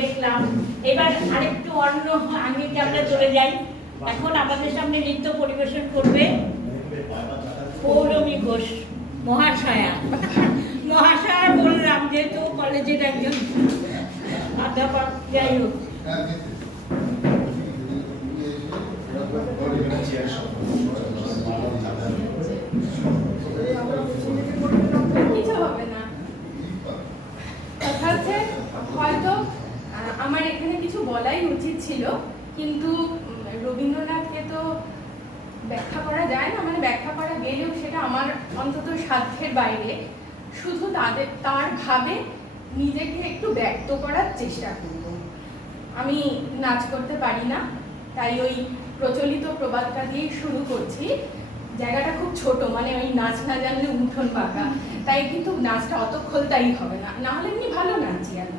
দেখলাম। এবার আরেকটু অন্য আঙ্গিকে আমরা চলে যাই। এখন আমাদের সামনে নৃত্য পরিবেশন করবে পৌলমী ঘোষ, মহাশয়া। মহাশয়া বললাম, যেহেতু কলেজের একজন অধ্যাপক যাই হোক কিছু হবে না কথা হচ্ছে হয়তো আহ, আমার এখানে কিছু বলাই উচিত ছিল, কিন্তু রবীন্দ্রনাথকে তো ব্যাখ্যা করা যায় না মানে ব্যাখ্যা করা গেলেও সেটা আমার অন্তত সাধ্যের বাইরে। শুধু তাদের, তার ভাবে নিজেকে একটু ব্যক্ত করার চেষ্টা করব। আমি নাচ করতে পারি না, তাই ওই প্রচলিত প্রবাদটা দিয়েই শুরু করছি। জায়গাটা খুব ছোট মানে ওই নাচ না জানলে উঠোন পাকা। তাই কিন্তু নাচটা অত খোলতাই হবে না। না হলে এমনি ভালো নাচি আমি।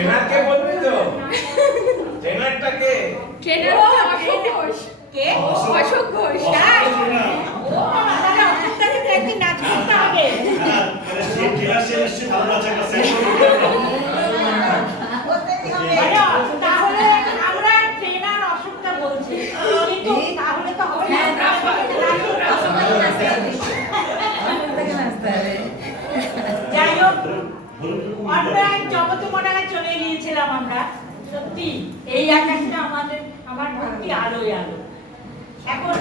ট্রেনারকে বলবি তো? ট্রেনারটাকে ট্রেনার অশোক ঘোষ। কে? অশোক ঘোষ তাই? অসাধারণ। ও একদিন নাচ করতে হবে। হ্যাঁ, সেই সে ভালো আছে একটা তাহলে আমরা ট্রেনার অসুবিধা বলছি। কিন্তু তাহলে তো হবে না। যাই হোক অন্য এক জগতে চলে গিয়েছিলাম আমরা। সত্যি, এই আকাশটা আমাদের, আমার ভক্তি আলোয় আলো। এখন